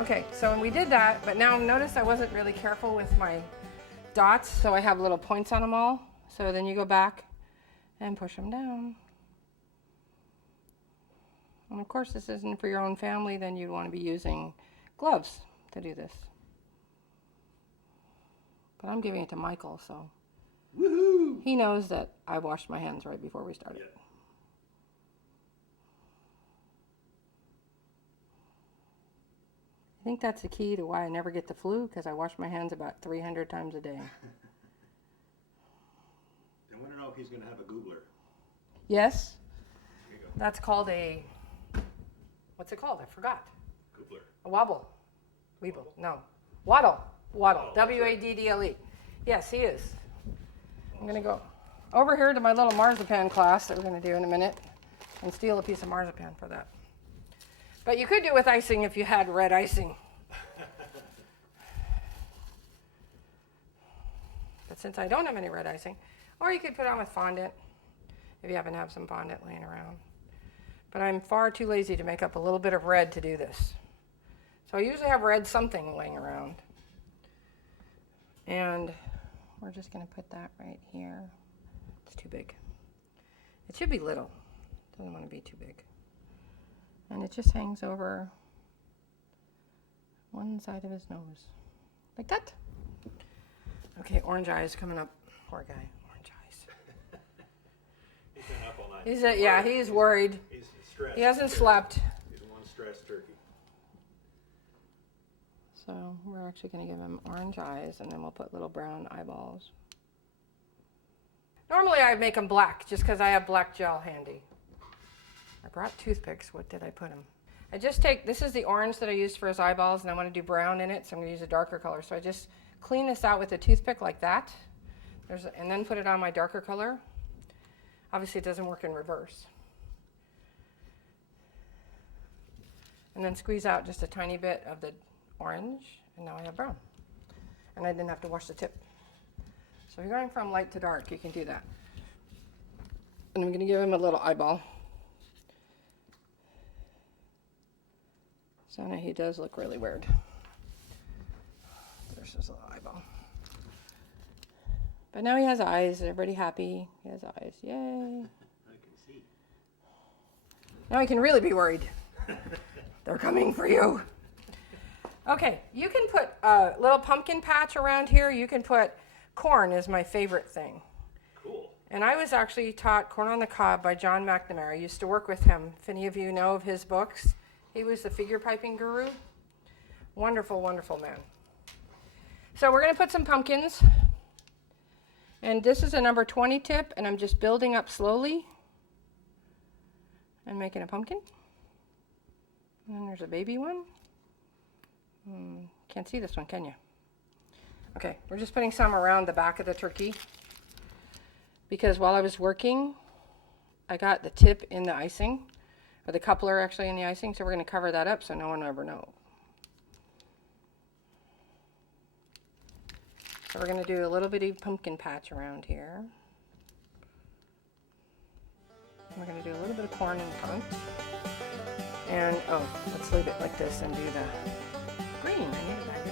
Okay, so we did that, but now notice I wasn't really careful with my dots, so I have little points on them all. So then you go back and push them down. And of course, this isn't for your own family, then you'd want to be using gloves to do this. But I'm giving it to Michael, so woohoo! He knows that I washed my hands right before we started. Yeah. I think that's the key to why I never get the flu, because I wash my hands about 300 times a day. I want to know if he's going to have a googler. Yes. There you go. That's called a, what's it called? I forgot. Googler. A wobble. Weeble. No. Waddle. Waddle. Oh, W-A-D-D-L-E. Yes, he is. I'm going to go over here to my little marzipan class that we're going to do in a minute and steal a piece of marzipan for that. But you could do with icing if you had red icing. But since I don't have any red icing, or you could put on with fondant if you happen to have some fondant laying around. But I'm far too lazy to make up a little bit of red to do this. So I usually have red something laying around. And we're just going to put that right here. It's too big. It should be little. Doesn't want to be too big. And it just hangs over one side of his nose. Like that. Okay, orange eyes coming up. Poor guy, orange eyes. He's been up all night. He's worried. He's stressed. He hasn't slept. He's one stressed turkey. So we're actually going to give him orange eyes, and then we'll put little brown eyeballs. Normally I make them black, just because I have black gel handy. I brought toothpicks. What did I put him? I just take, this is the orange that I used for his eyeballs, and I want to do brown in it, so I'm going to use a darker color. So I just clean this out with a toothpick like that, and then put it on my darker color. Obviously it doesn't work in reverse. And then squeeze out just a tiny bit of the orange, and now I have brown. And I didn't have to wash the tip. So if you're going from light to dark, you can do that. And I'm going to give him a little eyeball. So now he does look really weird. There's his little eyeball. But now he has eyes. Everybody happy? He has eyes. Yay. I can see. Now he can really be worried. They're coming for you. Okay, you can put a little pumpkin patch around here. You can put corn is my favorite thing. Cool. And I was actually taught Corn on the Cob by John McNamara. I used to work with him. If any of you know of his books, he was the figure piping guru. Wonderful, wonderful man. So we're going to put some pumpkins. And this is a number 20 tip, and I'm just building up slowly and making a pumpkin. And then there's a baby one. Can't see this one, can you? Okay, we're just putting some around the back of the turkey because while I was working, I got the tip in the icing, or the coupler actually in the icing, so we're going to cover that up so no one will ever know. So we're going to do a little bitty pumpkin patch around here. And we're going to do a little bit of corn in front. And, oh, let's leave it like this and do the green. I need a bag